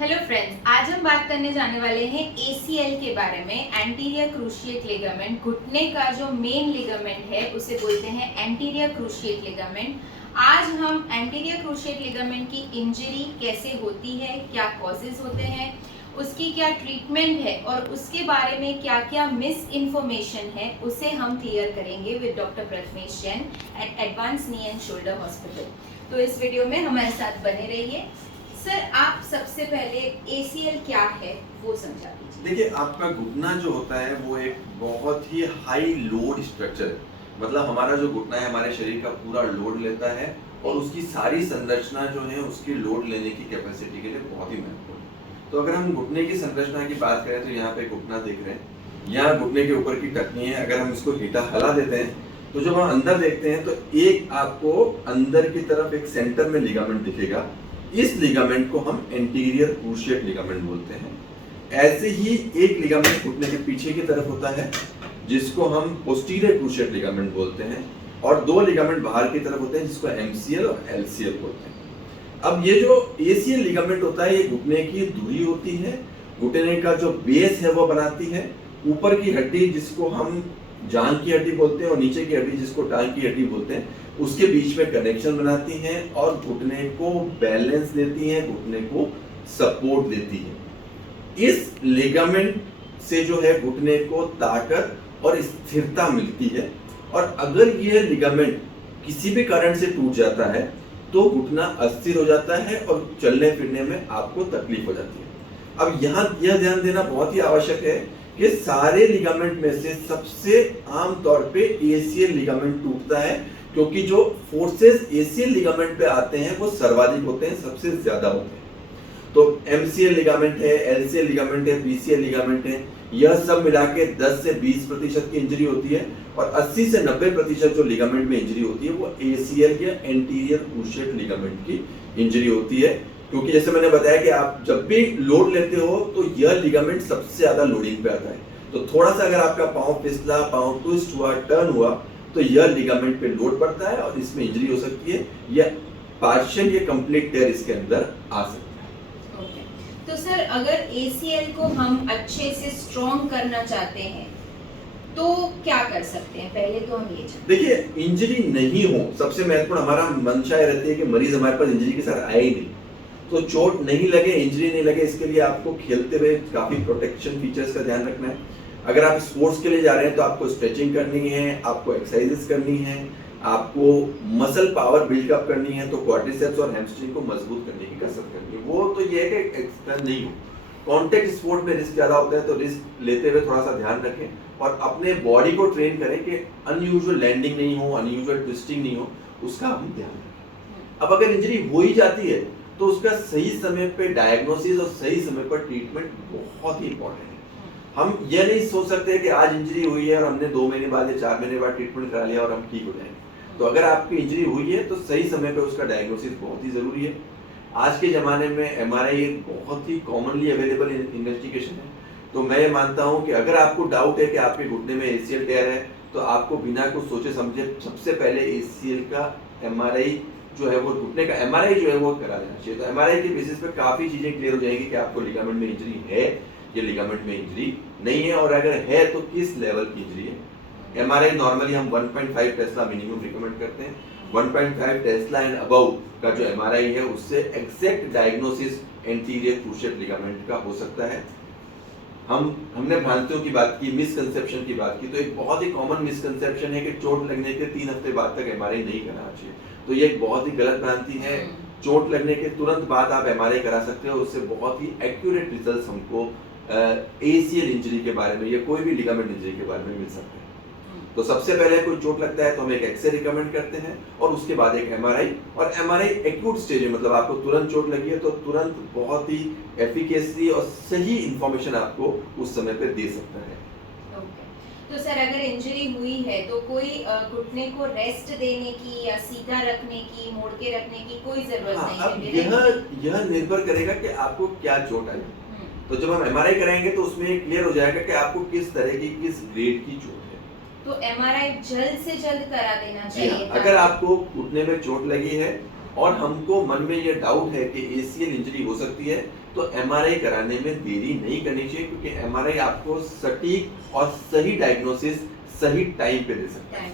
Hello friends, आज हम बात करने जाने वाले हैं एसीएल के बारे में। एंटीरियर क्रूशिएट लिगामेंट, घुटने का जो मेन लिगामेंट है उसे बोलते हैं एंटीरियर क्रूशिएट लिगामेंट। आज हम एंटीरियर क्रूशिएट लिगामेंट की इंजरी कैसे होती है, क्या कॉजेज होते हैं, उसकी क्या ट्रीटमेंट है और उसके बारे में क्या क्या मिस इन्फॉर्मेशन है उसे हम क्लियर करेंगे with doctor Prathamesh Jain at advance knee and shoulder hospital. तो इस वीडियो में हमारे साथ बने रहिए। सर, आप सबसे पहले एसीएल क्या है वो समझा दीजिए। देखिए, आपका घुटना जो होता है वो एक बहुत ही हाई लोड स्ट्रक्चर है। मतलब हमारा जो घुटना है हमारे शरीर का पूरा लोड लेता है और उसकी सारी संरचना जो है उसकी लोड लेने की कैपेसिटी के लिए बहुत ही महत्वपूर्ण है। तो अगर हम घुटने की संरचना की बात करें तो यहाँ पे घुटना देख रहे हैं, यहाँ घुटने के ऊपर की टखनी है। अगर हम इसको हिला देते हैं तो जब हम अंदर देखते हैं तो एक आपको अंदर की तरफ एक सेंटर में लिगामेंट दिखेगा। इस लिगामेंट को हम एंटीरियर क्रूशिएट लिगामेंट बोलते हैं। ऐसे ही एक लिगामेंट घुटने के पीछे की तरफ होता है जिसको हम पोस्टीरियर क्रूशिएट लिगामेंट बोलते हैं, और दो लिगामेंट बाहर की तरफ होते हैं जिसको एमसीएल और एलसीएल बोलते हैं। अब ये जो एसीएल लिगामेंट होता है ये घुटने की धुरी होती है, घुटने का जो बेस है वो बनाती है। ऊपर की हड्डी जिसको हम जांघ की हड्डी बोलते हैं और नीचे की हड्डी जिसको टांग की हड्डी बोलते हैं उसके बीच में कनेक्शन बनाती हैं और घुटने को बैलेंस देती हैं, घुटने को सपोर्ट देती है। इस लिगामेंट से जो है घुटने को ताकत और स्थिरता मिलती है, और अगर यह लिगामेंट किसी भी कारण से टूट जाता है तो घुटना अस्थिर हो जाता है और चलने फिरने में आपको तकलीफ हो जाती है। अब यहाँ यह ध्यान देना बहुत ही आवश्यक है कि सारे लिगामेंट में से सबसे आम तौर पे एसीएल लिगामेंट टूटता है, क्योंकि जो फोर्सेस एसीएल लिगामेंट पे आते हैं वो सर्वाधिक होते हैं, सबसे ज्यादा होते हैं। तो एमसीएल लिगामेंट है, एलसीएल लिगामेंट है, बीसीएल लिगामेंट है, यह सब मिला के 10 से 20% की इंजरी होती है, और 80 से 90% जो लिगामेंट में इंजरी होती है वो एसीएल या एंटीरियर क्रूशिएट लिगामेंट की इंजरी होती है। क्योंकि जैसे मैंने बताया कि आप जब भी लोड लेते हो तो यह लिगामेंट सबसे ज्यादा लोडिंग पे आता है। तो थोड़ा सा अगर आपका पांव फिसला, पांव ट्विस्ट हुआ, टर्न हुआ तो यह लिगामेंट पे लोड पड़ता है और इसमें इंजरी हो सकती है, या पार्शियल या कंप्लीट टेयर इसके अंदर आ सकता है। ओके, तो सर अगर एसीएल को हम अच्छे से स्ट्रॉन्ग करना चाहते हैं तो क्या कर सकते हैं? पहले तो हम ये देखिए, इंजरी नहीं हो, सबसे महत्वपूर्ण हमारा मंशा रहती है कि मरीज हमारे पास इंजरी के साथ आए ही नहीं। तो चोट नहीं लगे, इंजरी नहीं लगे, इसके लिए आपको खेलते हुए काफी प्रोटेक्शन फीचर्स का ध्यान रखना है। अगर आप स्पोर्ट्स के लिए जा रहे हैं तो आपको स्ट्रेचिंग करनी है, आपको एक्सरसाइजेस करनी है, आपको मसल पावर बिल्डअप करनी है, तो क्वाड्रिसेप्स और हैमस्ट्रिंग को मजबूत करने की कसरत करनी है। वो तो ये है कि एक्सटर्न नहीं हो। कॉन्टेक्ट स्पोर्ट में रिस्क ज्यादा होता है, तो रिस्क लेते हुए थोड़ा सा ध्यान रखें और अपने बॉडी को ट्रेन करें कि अनयूजुअल लैंडिंग नहीं हो, अनयूजुअल ट्विस्टिंग नहीं हो, उसका हम ध्यान रखें। अब अगर इंजरी हो ही जाती है तो उसका सही समय पे डायग्नोसिस और सही समय पर ट्रीटमेंट बहुत ही इंपॉर्टेंट है। हम ये नहीं सोच सकते कि आज इंजरी हुई है और हमने 2 महीने बाद या 4 महीने बाद ट्रीटमेंट करा लिया और हम ठीक हो जाएंगे। तो अगर आपकी इंजरी हुई है तो सही समय पे उसका डायग्नोसिस बहुत ही जरूरी है। आज के ज़माने में एमआरआई एक बहुत ही कॉमनली अवेलेबल इन्वेस्टिगेशन है। तो मैं मानता हूँ कि अगर आपको डाउट है कि आपके घुटने में एसीएल टेयर है तो आपको बिना कुछ सोचे समझे सबसे पहले एसीएल का एमआरआई जो है वो, घुटने का एमआरआई जो है वो करा लेना चाहिए। तो एमआरआई के बेसिस पे काफ़ी चीज़ें क्लियर हो जाएंगी कि आपको लिगामेंट में इंजरी है या लिगामेंट में इंजरी नहीं है, और अगर है तो किस लेवल की इंजरी है। एमआरआई नॉर्मली हम 1.5 टेस्ला मिनिमम रिकमेंड करते हैं। 1.5 टेस्ला एंड अबव का जो एमआरआई है उससे exact diagnosis anterior cruciate ligament का हो सकता है। हमने भ्रांतियों की बात की, मिसकंसेप्शन की बात की, तो एक बहुत ही कॉमन मिसकंसेप्शन है कि चोट लगने के 3 हफ्ते बाद तक एमआरआई नहीं कराना चाहिए। तो ये एक बहुत ही गलत भ्रांति है। चोट लगने के तुरंत बाद आप एमआरआई करा सकते हो, उससे बहुत ही एक्यूरेट रिजल्ट्स हमको एसीएल इंजरी के बारे में या कोई भी लिगामेंट इंजरी के बारे में मिल सकते हैं। तो सबसे पहले कोई चोट लगता है तो हम एक एक्सरे रिकमेंड करते हैं और उसके बाद एक एमआरआई। और एमआरआई एक्यूट स्टेज में, मतलब आपको तुरंत चोट लगी है तो तुरंत बहुत ही एफिकेसी और सही इंफॉर्मेशन आपको उस समय पे दे सकता है। तो सर अगर इंजरी हुई है तो कोई घुटने को रेस्ट देने की या सीधा रखने की, मोड़ के रखने की कोई जरूरत नहीं है? अब यह निर्भर करेगा कि आपको क्या चोट आई। तो जब हम एमआरआई कराएंगे तो उसमें क्लियर हो जाएगा कि आपको किस तरह की, किस ग्रेड की चोट है। तो एमआरआई जल्द से जल्द करा देना चाहिए। अगर आपको घुटने में चोट लगी है और हमको मन में ये डाउट है कि एसीएल इंजरी हो सकती है, तो एमआरआई कराने में देरी नहीं करनी चाहिए, क्योंकि एमआरआई आपको सटीक और सही डायग्नोसिस सही टाइम पे दे सकता है।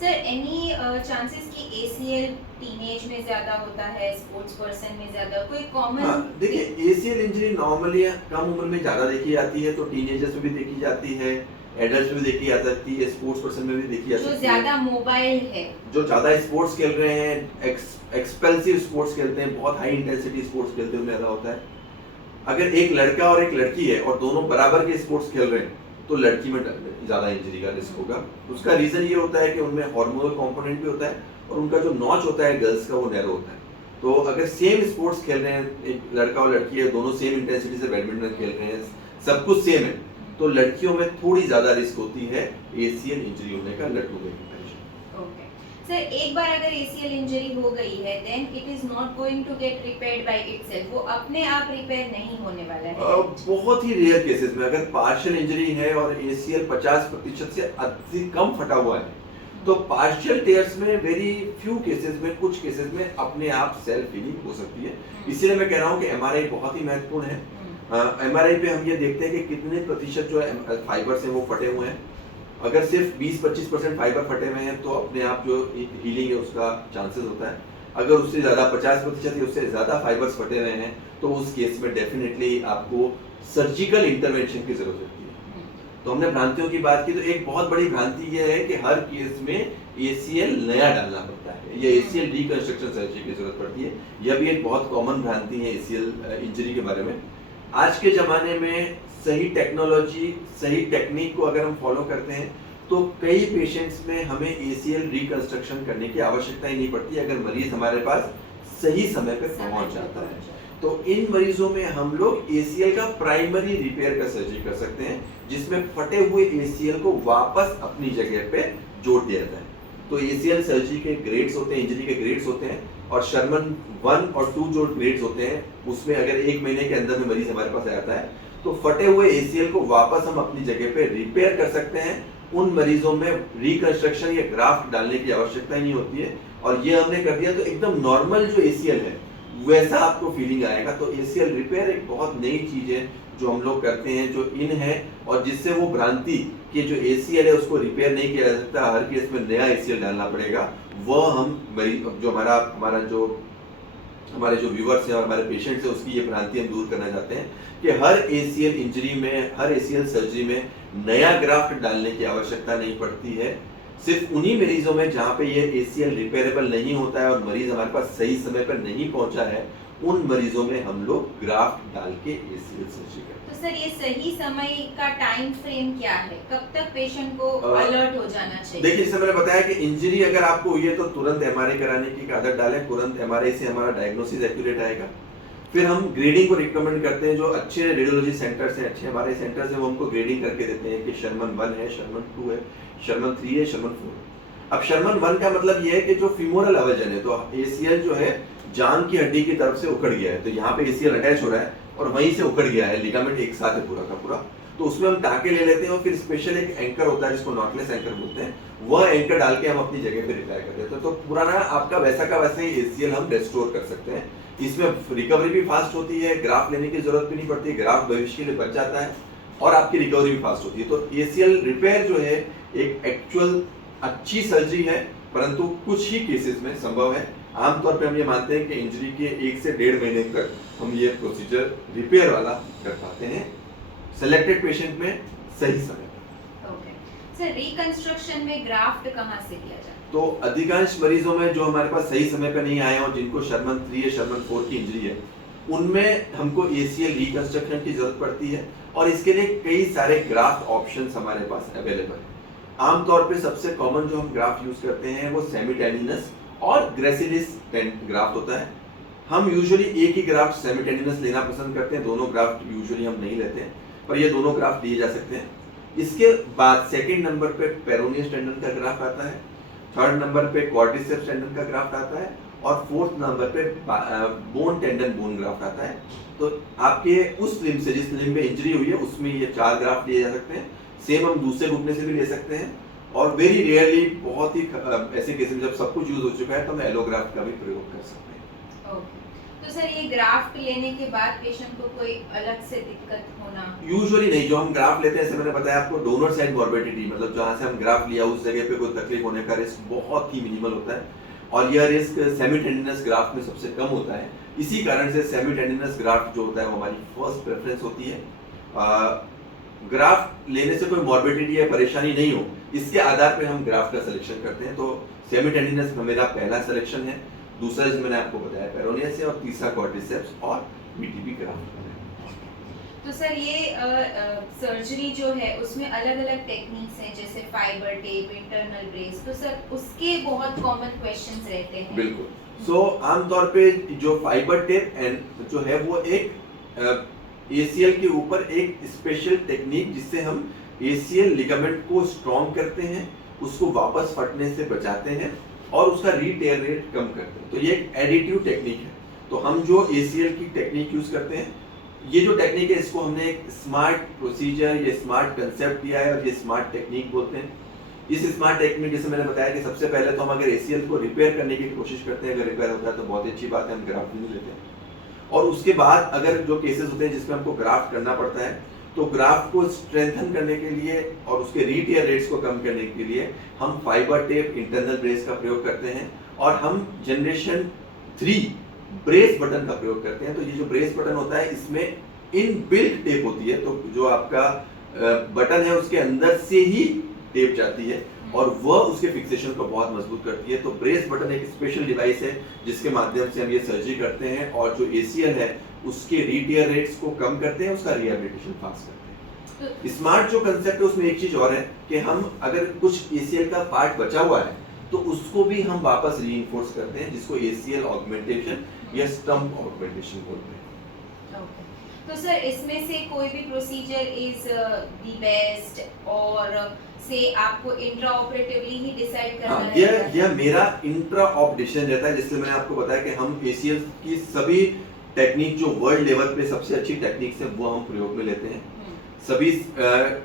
सर, एनी चांसेस कि एसीएल टीनेज में ज्यादा होता है, स्पोर्ट्स पर्सन में ज्यादा, कोई कॉमन? हाँ, देखिए एसीएल इंजरी नॉर्मली कम उम्र में ज़्यादा देखी जाती है, तो टीनेजर्स में भी देखी जाती है, एडल्ट में देखी जा सकती है, स्पोर्ट्स पर्सन में भी देखी जा सकती है। जो ज्यादा मोबाइल है, जो ज़्यादा स्पोर्ट्स खेल रहे हैं, एक्सपेंसिव स्पोर्ट्स खेलते हैं, बहुत हाई इंटेंसिटी स्पोर्ट्स खेलते हैं, उनमें ज़्यादा होता है। अगर एक लड़का और एक लड़की है और दोनों बराबर के स्पोर्ट्स खेल रहे हैं, तो लड़की में ज़्यादा इंजरी का रिस्क होगा। उसका रीज़न ये होता है कि उनमें हार्मोनल कंपोनेंट भी होता है, और उनका जो नॉच होता है गर्ल्स का, वो नैरो होता है। तो अगर सेम स्पोर्ट्स खेल रहे हैं, एक लड़का और लड़की है, दोनों सेम इंटेंसिटी से बैडमिंटन खेल रहे हैं, सब कुछ सेम है, तो लड़कियों में थोड़ी ज़्यादा रिस्क होती है एसीएल इंजरी होने का लड़कों के कंपैरिजन। ओके सर, एक बार अगर एसीएल इंजरी हो गई है, then it is not going to get repaired by itself, वो अपने आप रिपेयर नहीं होने वाला है। बहुत ही रेयर केसेस में अगर पार्शियल इंजरी है और एसीएल 50% से अधिक कम फटा हुआ है, तो पार्शियल टेयर्स में वेरी फ्यू केसेस में, कुछ केसेस में अपने आप सेल्फ हीलिंग हो सकती है। इसीलिए मैं कह रहा हूँ कि एमआरआई बहुत ही महत्वपूर्ण है। एमआरआई पे हम ये देखते हैं कि कितने प्रतिशत जो है फाइबर से वो फटे हुए हैं। अगर सिर्फ 20-25% फाइबर फटे हुए हैं, तो अपने आप जो हीलिंग है उसका चांसेस होता है। अगर उससे ज़्यादा 50% या उससे ज़्यादा फाइबर्स फटे हुए हैं, तो उस केस में डेफिनेटली आपको सर्जिकल इंटरवेंशन की जरूरत होती है। तो हमने भ्रांतियों की बात की, तो एक बहुत बड़ी भ्रांति यह है कि हर केस में एसीएल नया डालना पड़ता है या एसीएल रिकंस्ट्रक्शन सर्जरी की जरूरत पड़ती है। यह भी एक बहुत कॉमन भ्रांति है एसीएल इंजरी के बारे में। आज के ज़माने में सही टेक्नोलॉजी, सही टेक्निक को अगर हम फॉलो करते हैं, तो कई पेशेंट्स में हमें एसीएल रिकंस्ट्रक्शन करने की आवश्यकता ही नहीं पड़ती, अगर मरीज हमारे पास सही समय पर पहुंच जाता है। तो इन मरीजों में हम लोग एसीएल का प्राइमरी रिपेयर का सर्जरी कर सकते हैं, जिसमें फटे हुए एसीएल को वापस अपनी जगह पे जोड़ दिया जाए। तो एसीएल सर्जरी के ग्रेड्स होते हैं, इंजरी के ग्रेड्स होते हैं, और शर्मन 1 और 2 जो ग्रेड्स होते हैं, उसमें अगर 1 महीने के अंदर में मरीज हमारे पास आता है, तो फटे हुए एसीएल को वापस हम अपनी जगह पे रिपेयर कर सकते हैं। उन मरीजों में रिकंस्ट्रक्शन या ग्राफ्ट डालने की आवश्यकता ही नहीं होती है, और ये हमने कर दिया तो एकदम नॉर्मल जो एसीएल है वैसा आपको फीलिंग आएगा। तो एसीएल रिपेयर एक बहुत नई चीज है जो हम लोग करते हैं, जो इन है, और जिससे वो भ्रांति कि जो एसीएल है उसको रिपेयर नहीं किया जा सकता, हर केस में नया एसीएल डालना पड़ेगा, वह हम जो हमारे जो व्यूअर्स हैं और हमारे पेशेंट्स हैं, उसकी ये भ्रांति हम दूर करना चाहते हैं कि हर एसीएल इंजरी में, हर एसीएल सर्जरी में नया ग्राफ्ट डालने की आवश्यकता नहीं पड़ती है। सिर्फ उन्हीं मरीजों में जहाँ पे ये एसीएल रिपेयरेबल नहीं होता है और मरीज हमारे पास सही समय पर नहीं पहुंचा है, उन मरीजों में हम लोग ग्राफ्ट डाल के एसीएल सर्जरी करते हैं। तो सर, ये सही समय का टाइम फ्रेम क्या है, कब तक पेशेंट को अलर्ट हो जाना चाहिए? देखिए, जैसे मैंने बताया कि इंजरी अगर आपको हुई है तो तुरंत एमआरआई कराने की आदत डालें। तुरंत एमआरआई से हमारा डायग्नोसिस एक्यूरेट आएगा। फिर हम ग्रेडिंग को रिकमेंड करते हैं। जो अच्छे रेडियोलॉजी सेंटर्स हैं, अच्छे एमआरआई सेंटर्स हैं, वो हमको ग्रेडिंग करके देते हैं कि शर्मन 1 है, शर्मन 2 है, शर्मन 3 है, शर्मन 4 है। अब शर्मन 1 का मतलब ये है कि जो फीमोरल अवजन है, तो एसीएल जो है जांग की हड्डी की तरफ से उखड़ गया है, तो यहाँ पे एसीएल अटैच हो रहा है और वहीं से उखड़ गया है, लिगामेंट एक साथ है पूरा का पूरा। तो उसमें हम टाँके ले लेते हैं और फिर स्पेशल एक एंकर होता है जिसको नॉटलेस एंकर बोलते हैं, वह एंकर डाल के हम अपनी जगह पे रिपेयर कर देते हैं। तो पुराना आपका वैसा का वैसे ही एसीएल हम रेस्टोर कर सकते हैं। इसमें रिकवरी भी फास्ट होती है, ग्राफ्ट लेने की जरूरत भी नहीं पड़ती, ग्राफ्ट भविष्य के लिए बच जाता है और आपकी रिकवरी भी फास्ट होती है। तो एसीएल रिपेयर जो है एक एक्चुअल अच्छी सर्जरी है, परंतु कुछ ही केसेस में संभव है। आमतौर पे हम ये मानते हैं कि इंजरी के 1 से 1.5 महीने तक हम ये प्रोसीजर रिपेयर वाला कर पाते हैं सेलेक्टेड पेशेंट में सही समय पर। ओके सर, रिकंस्ट्रक्शन में ग्राफ्ट कहाँ से किया जाता है? तो अधिकांश मरीजों में जो हमारे पास सही समय पर नहीं आए और जिनको शर्मन 3 या शर्मन 4 की इंजरी है, उनमें हमको एसीएल रिकंस्ट्रक्शन की जरूरत पड़ती है और इसके लिए कई सारे ग्राफ्ट ऑप्शंस हमारे पास अवेलेबल है। आमतौर पे सबसे कॉमन जो हम ग्राफ्ट यूज करते हैं वो सेमीटेंडिनस और ग्रेसिलिस ग्राफ्ट होता है। हम यूजुअली एक ही ग्राफ्ट सेमीटेंडिनस लेना पसंद करते हैं, दोनों ग्राफ्ट यूजुअली हम नहीं लेते हैं, पर ये दोनों ग्राफ्ट लिए जा सकते हैं। इसके बाद सेकंड नंबर पे पेरोनियस टेंडन का ग्राफ्ट आता है, थर्ड नंबर पे क्वाड्रिसेप्स टेंडन का ग्राफ्ट आता है और फोर्थ नंबर पे बोन टेंडन बोन ग्राफ्ट आता है। तो आपके उस लिम्ब से, जिस लिम्ब में इंजरी हुई है, उसमें ये 4 ग्राफ्ट लिए जा सकते हैं। सेम हम दूसरे घुटने से भी ले सकते हैं और वेरी रेयरली, बहुत ही ऐसे केस में जब सब कुछ यूज हो चुका है, तो हम एलोग्राफ्ट का भी प्रयोग कर सकते हैं। ओके तो सर ये ग्राफ्ट लेने के बाद पेशेंट को कोई अलग से दिक्कत होना? यूजुअली नहीं, जो हम ग्राफ्ट लेते हैं जैसे मैंने बताया आपको, डोनर साइड मॉर्बिडिटी, मतलब जहाँ से हम ग्राफ्ट लिया उस जगह पे कोई तकलीफ होने का रिस्क बहुत ही मिनिमल होता है, और यह रिस्क सेमी टेंडिनस ग्राफ्ट में सबसे कम होता है। इसी कारण से सेमी टेंडिनस ग्राफ्ट जो होता है वो हमारी फर्स्ट प्रेफरेंस होती है। ग्राफ्ट लेने से कोई मॉर्बिडिटी या परेशानी नहीं हो, इसके आधार पे हम ग्राफ्ट का सिलेक्शन करते हैं। तो सेमी टेंडिनस मेरा पहला सिलेक्शन है, दूसरा जैसे मैंने आपको बताया पेरोनियस है, और तीसरा क्वाड्रिसेप्स और बीटीपी ग्राफ्ट है। तो सर ये सर्जरी जो है उसमें अलग अलग टेक्निक्स हैं, जैसे फाइबर टेप, इंटरनल ब्रेस, तो सर उसके बहुत कॉमन क्वेश्चंस रहते हैं। बिल्कुल। सो आमतौर पे जो फाइबर टेप एंड जो है वो एक एसीएल के ऊपर एक स्पेशल टेक्निक, जिससे हम एसीएल लिगामेंट को स्ट्रॉन्ग करते हैं, उसको वापस फटने से बचाते हैं और उसका रीटेयर रेट कम करते हैं। तो ये एक एडिटिव टेक्निक है। तो हम जो एसीएल की टेक्निक यूज करते हैं, ये जो टेक्निक है इसको हमने एक स्मार्ट प्रोसीजर या स्मार्ट कंसेप्ट दिया है, और ये स्मार्ट टेक्निक बोलते हैं। इस स्मार्ट टेक्निक जैसे मैंने बताया कि सबसे पहले तो हम अगर एसीएल को रिपेयर करने की कोशिश करते हैं, अगर रिपेयर होता है तो बहुत अच्छी बात है, हम ग्राफ्ट नहीं लेते हैं। और उसके बाद अगर जो केसेस होते हैं जिसमें हमको ग्राफ्ट करना पड़ता है, तो ग्राफ्ट को स्ट्रेंथन करने के लिए और उसके रीटेयर रेट्स को कम करने के लिए हम फाइबर टेप, इंटरनल ब्रेस का प्रयोग करते हैं, और हम जनरेशन 3 ब्रेस बटन का प्रयोग करते हैं। तो ये जो ब्रेस बटन होता है इसमें इनबिल्ट टेप होती है, तो जो आपका बटन है उसके अंदर से ही टेप जाती है और वह उसके फिक्सेशन को बहुत मजबूत करती है। तो ब्रेस बटन एक स्पेशल डिवाइस है जिसके माध्यम से हम ये सर्जरी करते हैं, और जो एसीएल है उसके रीटेयर रेट्स को कम करते हैं, उसका रिहैबिलिटेशन फास्ट करते हैं। स्मार्ट जो कंसेप्ट है उसमें एक चीज और है कि हम अगर कुछ एसीएल का पार्ट बचा हुआ है तो उसको भी हम वापस रीइंफोर्स करते हैं, जिसको एसीएल ऑगमेंटेशन या स्टंप ऑगमेंटेशन बोलते हैं। ओके। तो सर इसमें से कोई भी प्रोसीजर इज द बेस्ट, और से आपको इंट्रा ऑपरेटिवली ही डिसाइड करना हाँ, रहता है? यह मेरा इंट्रा ऑप डिसीजन रहता है, जिससे मैंने आपको बताया कि हम एसीएल की सभी टेक्निक जो वर्ल्ड लेवल पे सबसे अच्छी टेक्निक्स है वो हम प्रयोग में लेते हैं। सभी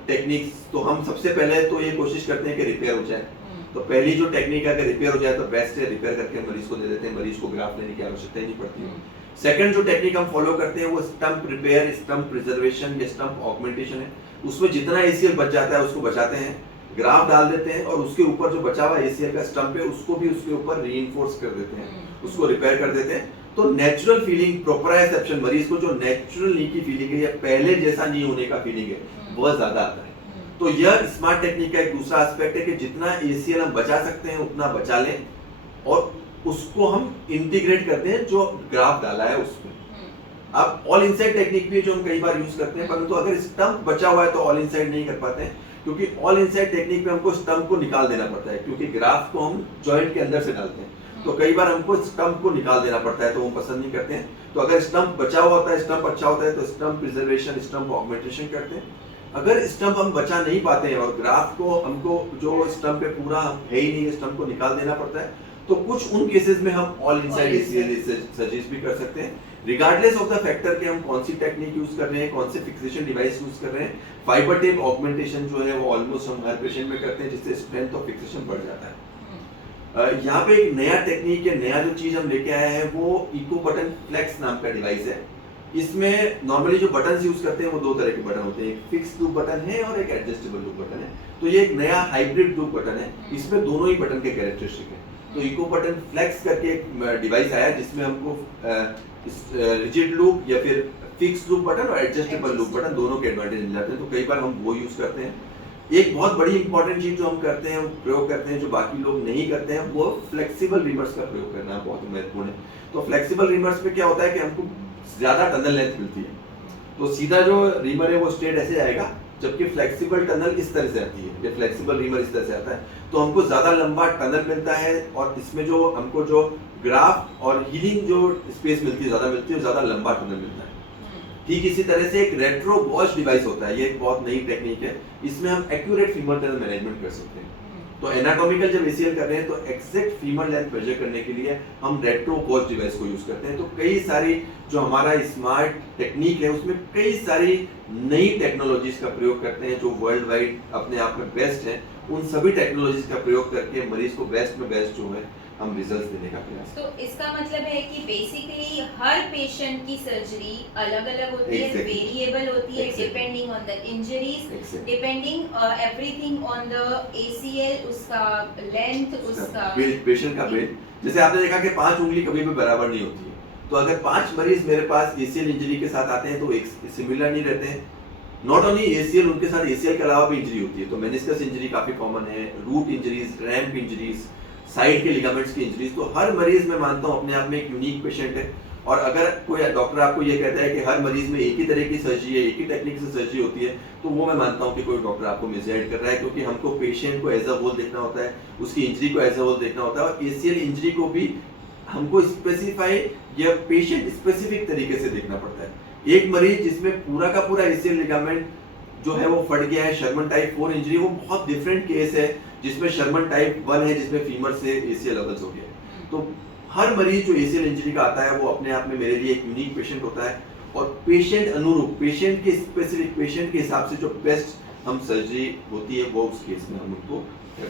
टेक्निक्स तो हम सबसे पहले तो ये कोशिश करते हैं कि रिपेयर हो जाए। तो पहली जो टेक्निक अगर रिपेयर हो जाए तो बेस्ट है, रिपेयर करके मरीज को दे देते हैं, मरीज को ग्राफ्ट लेने की आवश्यकता ही नहीं पड़ती। सेकंड जो टेक्निक हम फॉलो करते हैं वो स्टंप रिपेयर, स्टंप प्रिजर्वेशन या स्टंप ऑगमेंटेशन है। उसमें जितना एसीएल बच जाता है उसको बचाते हैं, ग्राफ्ट डाल देते हैं, और उसके ऊपर जो बचा हुआ एसीएल का स्टंप है उसको भी उसके ऊपर रीइंफोर्स कर देते हैं, उसको रिपेयर कर देते हैं। तो नेचुरल फीलिंग, प्रोप्रायोसेप्शन, मरीज को जो नेचुरल नी की फीलिंग है या पहले जैसा नी होने का फीलिंग है वह ज्यादा आता है। तो यह स्मार्ट टेक्निक का एक दूसरा एस्पेक्ट है कि जितना एसीएल हम बचा सकते हैं उतना बचा लें, और उसको हम इंटीग्रेट करते हैं जो ग्राफ डाला है उसमें। अब ऑल इनसाइड टेक्निक भी जो हम कई बार यूज करते हैं, परंतु अगर स्टंप बचा हुआ है तो ऑल इनसाइड नहीं कर पाते हैं, क्योंकि ऑल इनसाइड टेक्निक में हमको स्टंप को निकाल देना पड़ता है, क्योंकि ग्राफ को हम जॉइंट के अंदर से डालते हैं, तो कई बार हमको स्टंप को निकाल देना पड़ता है, तो वो पसंद नहीं करते हैं। तो अगर स्टंप बचा हुआ होता है, स्टंप अच्छा होता है, तो स्टंप प्रिजर्वेशन, स्टंप ऑगमेंटेशन करते हैं। अगर स्टंप हम बचा नहीं पाते हैं और ग्राफ को हमको जो स्टंप पे पूरा है ही नहीं, स्टंप को निकाल देना पड़ता है, तो कुछ उन केसेस में हम ऑल इनसाइड एसीएल सर्जरीज भी कर सकते हैं, रिगार्डलेस ऑफ द फैक्टर कि हम कौन सी टेक्निक यूज कर रहे हैं, कौन से फिक्सेशन डिवाइस यूज कर रहे हैं। फाइबर टेप ऑगमेंटेशन जो है वो ऑलमोस्ट हम हर पेशेंट में करते हैं, जिससे स्ट्रेंथ ऑफ फिक्सेशन बढ़ जाता है। यहाँ पे एक नया टेक्निक है, नया जो चीज हम लेके आए हैं वो इको बटन फ्लेक्स नाम का डिवाइस है। इसमें नॉर्मली जो बटन्स यूज करते हैं वो दो तरह के बटन होते हैं, एक फिक्स लूप बटन है और एक एडजस्टेबल लूप बटन है। तो ये एक नया हाइब्रिड लूप बटन है, इसमें दोनों ही बटन के कैरेक्टरिस्टिक है। तो इको बटन फ्लेक्स करके एक डिवाइस आया जिसमें हमको रिजिड लूप या फिर फिक्स लूप बटन और एडजस्टेबल लूप बटन दोनों के एडवांटेज मिल जाते हैं। तो कई बार हम वो यूज करते हैं। एक बहुत बड़ी इंपॉर्टेंट चीज जो हम करते हैं, प्रयोग करते हैं, जो बाकी लोग नहीं करते हैं, वो फ्लेक्सिबल रिमर्स का प्रयोग करना बहुत महत्वपूर्ण है। तो फ्लेक्सिबल रिमर्स में क्या होता है कि हमको ज्यादा टनल लेंथ मिलती है, तो सीधा जो रीमर है वो स्ट्रेट ऐसे आएगा, जबकि फ्लेक्सिबल टनल इस तरह से आती है, ये फ्लेक्सिबल रीमर इस तरह से आता है, तो हमको ज्यादा लंबा टनल मिलता है, और इसमें जो हमको जो ग्राफ और हीलिंग जो स्पेस मिलती है ज्यादा मिलती है, ज्यादा लंबा टनल मिलता है। ठीक इसी तरह से एक रेट्रो वॉच डिवाइस होता है, ये एक बहुत नई टेक्निक है, इसमें हम एक्यूरेट फीमर टनल मैनेजमेंट कर सकते हैं। तो एनाटॉमिकल जब एसीएल कर रहे हैं तो एग्जैक्ट फीमर लेंथ मेजर करने के लिए हम रेट्रो वॉच डिवाइस को यूज करते हैं। तो कई सारी जो हमारा स्मार्ट टेक्निक है उसमें कई सारी नई टेक्नोलॉजीज का प्रयोग करते हैं जो वर्ल्ड वाइड अपने आप में बेस्ट है। उन सभी टेक्नोलॉजीज का प्रयोग करके मरीज को बेस्ट में बेस्ट जो है हम रिजल्ट देने का प्रयास तो इसका मतलब है कि बेसिकली हर पेशेंट की सर्जरी अलग अलग होती है, Exactly. वेरिएबल होती है, Exactly. Depending on the injuries, Exactly. Depending everything on the ACL, उसका लेंथ, उसका बिल्ड, पेशेंट का बिल्ड। जैसे आपने देखा कि 5 उंगली कभी भी बराबर नहीं होती है, तो अगर 5 मरीज मेरे पास एसीएल इंजरी के साथ आते हैं तो एक सिमिलर नहीं रहते हैं। नॉट ओनली एसीएल, उनके साथ एसीएल के अलावा भी इंजरी होती है, तो मेनिस्कस इंजरी काफी कॉमन है, root injuries, ramp injuries, side के लिगामेंट्स की इंजरीज। तो हर मरीज मैं मानता हूँ अपने आप में एक यूनिक पेशेंट है। और अगर कोई डॉक्टर आपको ये कहता है कि हर मरीज में एक ही तरह की सर्जरी है, एक ही टेक्निक से सर्जरी होती है, तो वो मैं मानता हूँ कि कोई डॉक्टर आपको मिसगाइड कर रहा है, क्योंकि हमको पेशेंट को एज अ होल देखना होता है, उसकी इंजरी को एज अ होल देखना होता है, और एसीएल इंजरी को भी हमको स्पेसिफाई या पेशेंट स्पेसिफिक तरीके से देखना पड़ता है। एक मरीज जिसमें पूरा का पूरा एसीएल लिगामेंट जो है वो फट गया है, शर्मन टाइप 4 इंजरी, वो बहुत डिफरेंट केस है, जिसमें शर्मन टाइप 1 है, जिसमें फीमर से एसीएल लवल्स हो गया। तो हर मरीज जो एसीएल इंजरी का आता है वो अपने आप में मेरे लिए एक यूनिक पेशेंट होता है, और पेशेंट अनुरूप, पेशेंट के स्पेसिफिक, पेशेंट के हिसाब से जो बेस्ट हम सर्जरी होती है वो उस केस में हम उनको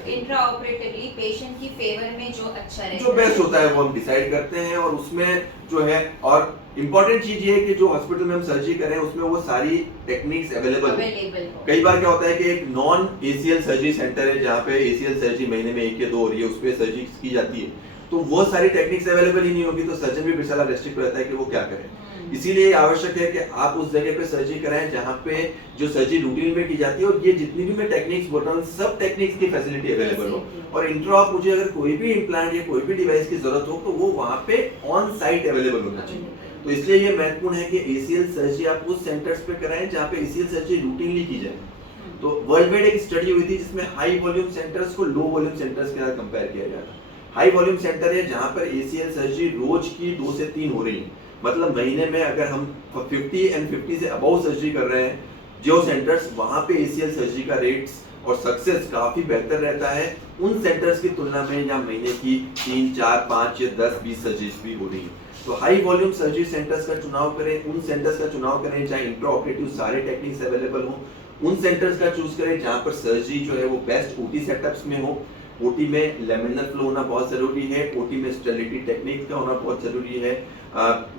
इंट्रा ऑपरेटिवली पेशेंट की फेवर में जो अच्छा रहता जो बेस्ट होता है वो हम डिसाइड करते हैं। और उसमें जो है, और इम्पोर्टेंट चीज ये है कि जो हॉस्पिटल में हम सर्जरी कर रहे हैं उसमें वो सारी टेक्निक्स अवेलेबल हो। कई बार क्या होता है कि एक नॉन एसीएल सर्जरी सेंटर है जहाँ पे एसीएल सर्जरी महीने में 1 या 2 हो रही है, उस पर सर्जरी की जाती है, तो वो सारी टेक्निक्स अवेलेबल ही नहीं होगी, तो सर्जन भी बेचारा रेस्ट्रिक्ट रहता है कि वो क्या करे। इसीलिए आवश्यक है कि आप उस जगह पे सर्जरी कराएं जहाँ पे जो सर्जरी रूटीन में की जाती है, और ये जितनी भी मैं टेक्निक्स बोल रहा हूँ सब टेक्निक्स की फैसिलिटी अवेलेबल हो। और इंट्रा मुझे अगर कोई भी इम्प्लांट या कोई भी डिवाइस की जरूरत हो तो वो वहाँ पे ऑन साइट अवेलेबल होना चाहिए। तो इसलिए ये महत्वपूर्ण है कि एसीएल सर्जरी आप उस सेंटर्स पे कराएं जहाँ पे एसीएल सर्जरी रूटीनली की जाए। तो वर्ल्ड वाइड एक स्टडी हुई थी जिसमें हाई वॉल्यूम सेंटर्स को लो वॉल्यूम सेंटर्स के साथ कंपेयर किया गया था। हाई वॉल्यूम सेंटर है जहाँ पर एसीएल सर्जरी रोज की 2 से 3 हो रही है, मतलब महीने में अगर हम 50 एंड 50 से अबव सर्जरी कर रहे हैं, जो सेंटर्स वहाँ पे एसीएल सर्जरी का रेट्स और सक्सेस काफी बेहतर रहता है उन सेंटर्स की तुलना में जहाँ महीने की 3, 4, 5 या 10, 20 सर्जरीज भी हो रही है। तो हाई वॉल्यूम सर्जरी सेंटर्स का चुनाव करें, उन सेंटर्स का चुनाव करें जहाँ इंट्रा ऑपरेटिव सारे टेक्निक्स अवेलेबल हो, उन सेंटर्स का चूज करें जहाँ पर सर्जरी जो है वो बेस्ट ओटी सेटअप्स में हो। ओटी में लेमिनर फ्लो होना बहुत जरूरी है, ओटी में स्टेरिलिटी टेक्निक का होना बहुत जरूरी है,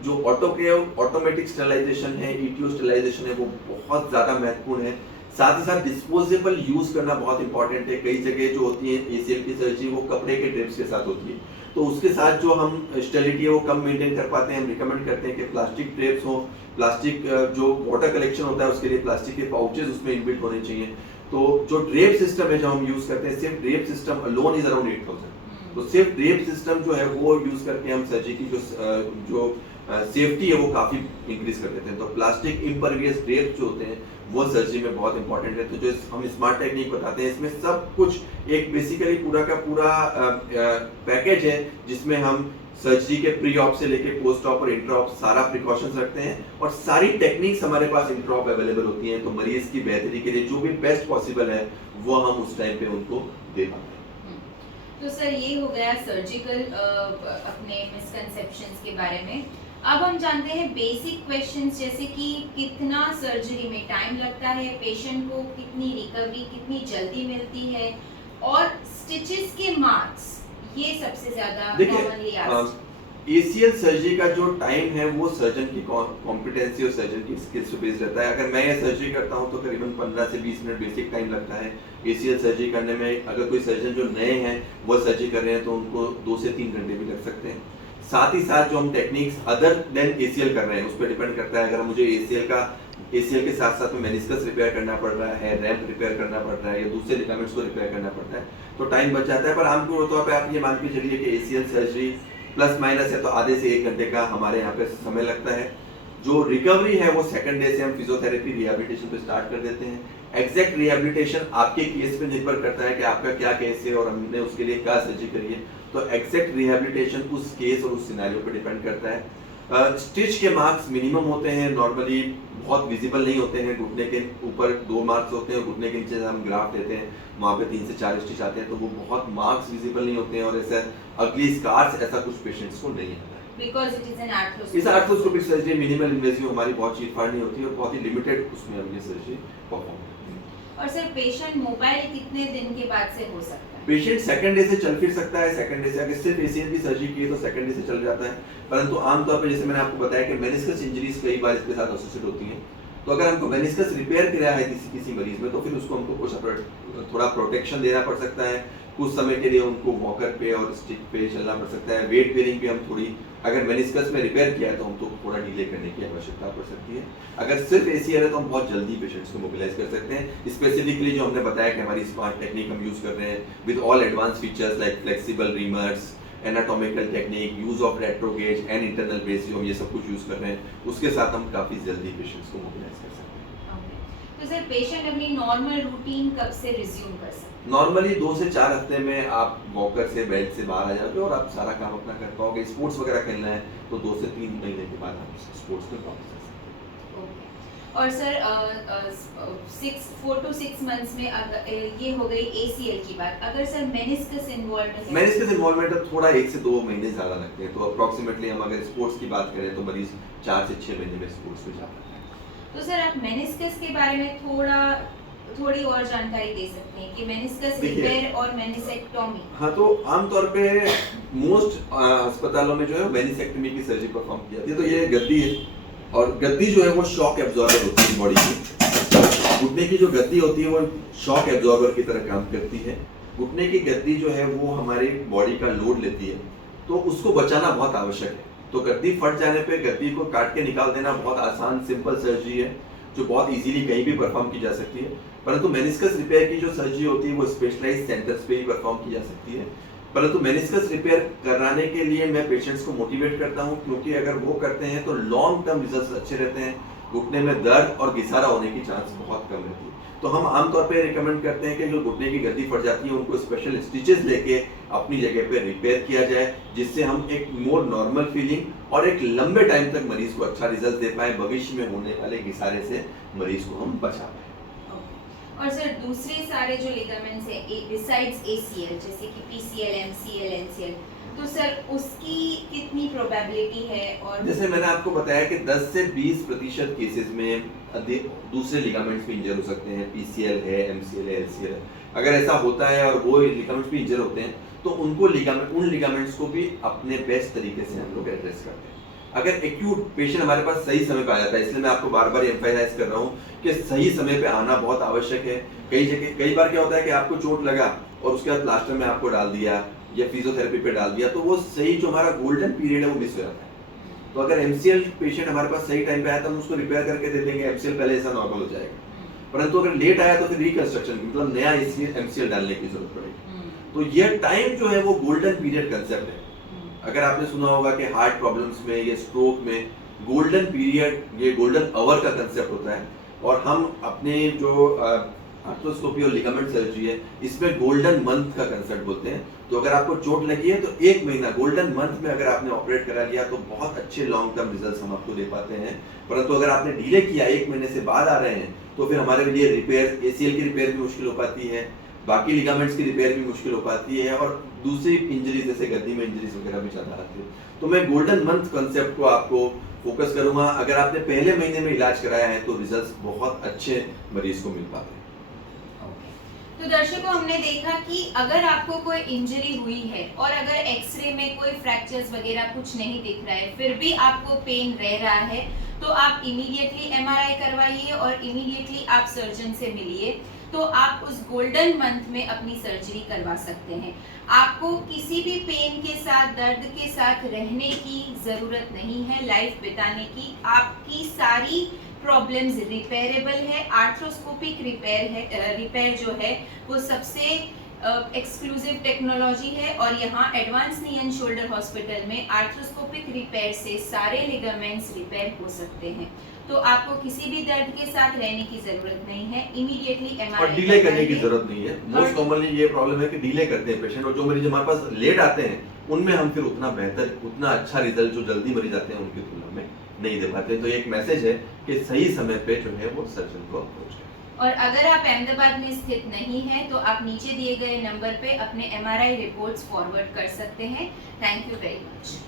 जो ऑटोक्लेव ऑटोमेटिक स्टेरिलाइजेशन है, ईटीओ स्टेरिलाइजेशन है, वो बहुत ज्यादा महत्वपूर्ण है। साथ ही साथ डिस्पोजेबल यूज करना बहुत इंपॉर्टेंट है। कई जगह जो होती है एसीएल की सर्जरी वो कपड़े के ड्रिप्स के साथ होती है, तो उसके साथ जो हम स्टेरिलिटी है वो कम मेंटेन कर पाते हैं। हम रिकमेंड करते हैं कि प्लास्टिक ड्रिप्स हो, प्लास्टिक जो वाटर कलेक्शन होता है उसके लिए प्लास्टिक के पाउचेस उसमें इनबिल्ट होने चाहिए। तो जो ड्रेप सिस्टम है जो हम यूज करते हैं, सिर्फ drape system alone is around 8000, तो सिर्फ ड्रेप सिस्टम जो है वो यूज करके हम सर्जरी की जो सेफ्टी है वो काफी इंक्रीज कर देते हैं। तो प्लास्टिक इम्परवियस ड्रेप जो होते हैं वो सर्जरी में बहुत इंपॉर्टेंट है। तो जो हम स्मार्ट टेक्निक बताते हैं इसमें सब कुछ एक बेसिकली पूरा का पूरा पैकेज है जिसमें हम सर्जरी के प्री ऑप से लेके पोस्ट ऑप और इंट्रा ऑप सारा प्रिकॉशंस रखते हैं, और सारी टेक्निक्स हमारे पास इंट्रा ऑप अवेलेबल होती हैं। तो मरीज की बेहतरी के लिए जो भी बेस्ट पॉसिबल है वो हम उस टाइम पे उनको दे पाते हैं। तो सर ये हो गया सर्जिकल अपने मिसकंसेप्शंस के बारे में। अब हम जानते हैं बेसिक क्वेश्चंस, जैसे कि कितना सर्जरी में टाइम लगता है, पेशेंट को कितनी रिकवरी कितनी जल्दी मिलती है, और स्टिचेस के मार्क्स, ये सबसे ज्यादा कॉमनली आस्क्ड। एसीएल सर्जरी का जो टाइम है वो सर्जन की कॉम्पिटेंसी और सर्जन की स्किल्स पे बेस्ड रहता है। अगर मैं ये सर्जरी करता हूँ तो करीबन 15 से 20 मिनट बेसिक टाइम लगता है एसीएल सर्जरी करने में। अगर कोई सर्जन जो नए हैं वो सर्जरी कर रहे हैं तो उनको 2 से 3 घंटे भी लग सकते हैं। साथ ही साथ जो हम टेक्निक्स अदर देन एसीएल कर रहे हैं उस पर डिपेंड करता है। अगर मुझे एसीएल के साथ साथ में मेनिस्कस रिपेयर करना पड़ रहा है, रैम्प रिपेयर करना पड़ रहा है, या दूसरे लिगामेंट्स को रिपेयर करना पड़ता है तो टाइम बच जाता है। पर आमतौर पर आप ये मान के चलिए कि एसीएल सर्जरी प्लस माइनस है तो आधे से 1 घंटे का हमारे यहाँ पे समय लगता है। जो रिकवरी है वो सेकंड डे से हम फिजियोथेरेपी रिहैबिलिटेशन पे स्टार्ट कर देते हैं। एग्जैक्ट रिहैबिलिटेशन आपके केस पे निर्भर करता है कि आपका क्या केस है और हमने उसके लिए क्या सर्जरी करी है। तो एग्जैक्ट रिहैबिलिटेशन उस केस और उस सिनेरियो पे डिपेंड करता है। स्टिच के मार्क्स मिनिमम होते हैं, नॉर्मली बहुत विजिबल नहीं होते हैं। घुटने के ऊपर 2 मार्क्स होते हैं, घुटने के नीचे हम ग्राफ देते हैं वहाँ पे 3 से 4 स्टिच आते हैं, तो वो बहुत मार्क्स विजिबल नहीं होते हैं। और ऐसा अगली स्कार्स ऐसा कुछ पेशेंट्स को नहीं आता है। Because it is an arthroscopic. इस आर्थ्रोस्कोपिक सर्जरी मिनिमल इन्वेसिव हमारी बहुत चीरफाड़ नहीं होती है और बहुत ही लिमिटेड उसमें हम ये सर्जरी परफॉर्म करते हैं। और सर पेशेंट मोबाइल कितने दिन के बाद से हो सकता है? पेशेंट सेकंड डे से चल फिर सकता है, सेकंड डे से अगर सिर्फ एसीएल की सर्जरी की है तो सेकंड डे से चल जाता है। परंतु आमतौर पे जैसे मैंने आपको बताया कि मेनिस्कस इंजरीज कई बार इसके साथ एसोसिएट होती हैं। तो अगर हमको मेनिस्कस रिपेयर किया है किसी मरीज में तो फिर उसको हमको कुछ थोड़ा प्रोटेक्शन देना पड़ सकता है। कुछ समय के लिए उनको वॉकर पे और स्टिक पे चलना पड़ सकता है। वेट बेयरिंग भी हम थोड़ी, अगर मेनिस्कस में रिपेयर किया है तो हमको थोड़ा डिले करने की आवश्यकता पड़ सकती है। अगर सिर्फ एसीएल है तो हम बहुत जल्दी पेशेंट्स को मोबिलाइज कर सकते हैं। स्पेसिफिकली जो हमने बताया कि हमारी स्मार्ट टेक्निक हम यूज कर रहे हैं with all advance features like flexible reamers, anatomical technique, use of retrogauge and internal base, जो हम ये सब कुछ यूज कर रहे हैं उसके साथ हम काफी जल्दी पेशेंट्स को मोबिलाइज कर सकते हैं। Okay. तो सर पेशेंट अपनी नॉर्मल रूटीन कब से रिज्यूम कर सकते हैं? नॉर्मली 2 से 4 हफ्ते में आप वॉकर से बेड से बाहर आ जाओगे और आप सारा काम अपना कर पाओगे। स्पोर्ट्स वगैरह खेलना है तो 2 से 3 महीने के बाद आप स्पोर्ट्स में वापस आ सकते हैं। Okay. और सर 4 to 6 मंथ्स में अगर ये हो गई एसीएल की बात, अगर सर मेनिस्कस इन्वॉल्व है, मेनिस्कस इन्वॉल्वमेंट अब थोड़ा 1 से 2 महीने ज़्यादा लगते हैं। तो अप्रॉक्सीमेटली हम अगर स्पोर्ट्स की बात करें तो मरीज 4 से 6 महीने में स्पोर्ट्स में जाता है। तो सर आप मेनिस्कस के बारे में थोड़ी और जानकारी दे सकते हैं कि मेनिस्कस रिपेयर और मेनिसेक्टोमी? हाँ, तो आमतौर पे मोस्ट अस्पतालों में जो है मेनिसेक्टोमी की सर्जरी परफॉर्म की जाती है। तो ये गद्दी है और गद्दी जो है वो शॉक एब्जॉर्बर होती है बॉडी की। घुटने की जो गद्दी होती है वो शॉक एब्जॉर्बर की तरह काम करती है। घुटने की गद्दी जो है वो हमारी बॉडी का लोड लेती है, तो उसको बचाना बहुत आवश्यक है। तो गद्दी फट जाने पे गद्दी को काट के निकाल देना बहुत आसान सिंपल सर्जरी है जो बहुत इजीली कहीं भी परफॉर्म की जा सकती है। परंतु मेनिस्कस रिपेयर की जो सर्जरी होती है वो स्पेशलाइज्ड सेंटर्स पे ही परफॉर्म की जा सकती है। परंतु मेनिस्कस रिपेयर कराने के लिए मैं पेशेंट्स को मोटिवेट करता हूं, क्योंकि अगर वो करते हैं तो लॉन्ग टर्म रिजल्ट्स अच्छे रहते हैं। घुटने में दर्द और घिसारा होने की चांस बहुत कम रहती है। तो हम आमतौर पे रिकमेंड करते हैं कि जो घुटने की गद्दी फट जाती है उनको स्पेशल स्टिचेस लेके अपनी जगह पे रिपेयर किया जाए, जिससे हम एक मोर नॉर्मल फीलिंग और एक लंबे टाइम तक मरीज को अच्छा रिजल्ट दे पाए। भविष्य में होने वाले घिसारे से मरीज को हम बचा पाए। और सर दूसरे सारे जो लिगामेंट्स है बिसाइड्स एसीएल, जैसे कि पीसीएल, एमसीएल, एनसीएल, तो सर उसकी कितनी प्रोबेबिलिटी है? और जैसे मैंने आपको बताया कि 10 से 20% केसेस में दूसरे लिगामेंट्स भी इंजर हो सकते हैं। पीसीएल है, एमसीएल है, एलसीएल है। अगर ऐसा होता है और वो लिगामेंट्स भी इंजर होते हैं तो उन लिगामेंट्स को भी अपने बेस्ट तरीके से हम लोग एड्रेस करते हैं। अगर एक्यूट पेशेंट हमारे पास सही समय पे आ जाता है, इसलिए मैं आपको बार बार एम्फसाइज कर रहा हूँ कि सही समय पे आना बहुत आवश्यक है। कई बार क्या होता है कि आपको चोट लगा और उसके बाद प्लास्टर में आपको डाल दिया या फिजियोथेरेपी पे डाल दिया, तो वो सही जो हमारा गोल्डन पीरियड है वो मिस हो जाता है। तो अगर एमसीएल पेशेंट हमारे पास सही टाइम पे आया तो हम उसको रिपेयर करके दे देंगे, एमसीएल पहले ऐसा नॉर्मल हो जाएगा। परंतु अगर लेट आया तो फिर रिकंस्ट्रक्शन मतलब नया एमसीएल डालने की जरूरत पड़ेगी। तो ये टाइम जो है वो गोल्डन पीरियड कंसेप्ट है। अगर आपने सुना होगा कि हार्ट प्रॉब्लम्स में या स्ट्रोक में गोल्डन पीरियड, ये गोल्डन आवर का कंसेप्ट होता है। और हम अपने जो आर्थ्रोस्कोपी और लिगामेंट सर्जरी है इसमें गोल्डन मंथ का कंसेप्ट बोलते हैं। तो अगर आपको चोट लगी है तो 1 महीना गोल्डन मंथ में अगर आपने ऑपरेट करा लिया तो बहुत अच्छे लॉन्ग टर्म रिजल्ट्स हम आपको दे पाते हैं। परंतु अगर आपने डिले किया, 1 महीने से बाद आ रहे हैं, तो फिर हमारे लिए रिपेयर, एसीएल की रिपेयर भी मुश्किल हो पाती है, बाकी लिगामेंट्स की रिपेयर भी मुश्किल हो पाती है और दूसरी इंजरीज जैसे गद्दी में इंजरीज वगैरह भी ज्यादा आती है। तो मैं गोल्डन मंथ कंसेप्ट को आपको फोकस करूंगा। अगर आपने पहले महीने में इलाज कराया है तो रिजल्ट्स बहुत अच्छे मरीज को मिल पाते हैं। तो दर्शकों, हमने देखा कि अगर आपको कोई इंजरी हुई है और अगर एक्सरे में कोई फ्रैक्चर्स वगैरह कुछ नहीं दिख रहा है, फिर भी आपको पेन रह रहा है, तो आप इमीडिएटली एमआरआई करवाइए और इमीडिएटली आप सर्जन से मिलिए। तो आप उस गोल्डन मंथ में अपनी सर्जरी करवा सकते हैं। आपको किसी भी पेन के साथ, दर्द के साथ रहने की ज़रूरत नहीं है लाइफ बिताने की। आपकी सारी प्रॉब्लम्स रिपेयरेबल है। आर्थ्रोस्कोपिक रिपेयर जो है वो सबसे एक्सक्लूसिव टेक्नोलॉजी है और यहाँ advance knee and shoulder hospital में आर्थ्रोस्कोपिक रिपेयर से सारे लिगामेंट्स रिपेयर हो सकते हैं। तो आपको किसी भी दर्द के साथ रहने की जरूरत नहीं है, इमीडिएटली एमआरआई और डिले करने की जरूरत नहीं है। मोस्ट कॉमनली ये प्रॉब्लम है कि डिले करते हैं पेशेंट, और जो मरीज हमारे पास लेट आते हैं उनमें हम फिर उतना बेहतर, उतना अच्छा रिजल्ट जो जल्दी मरीज आते हैं उनकी तुलना में नहीं दे पाते। तो एक मैसेज है कि सही समय पे जो है वो सर्जन को अप्रोच करें। और अगर आप अहमदाबाद में स्थित नहीं हैं तो आप नीचे दिए गए नंबर पे अपने एमआरआई रिपोर्ट्स फॉरवर्ड कर सकते हैं। Thank you very much.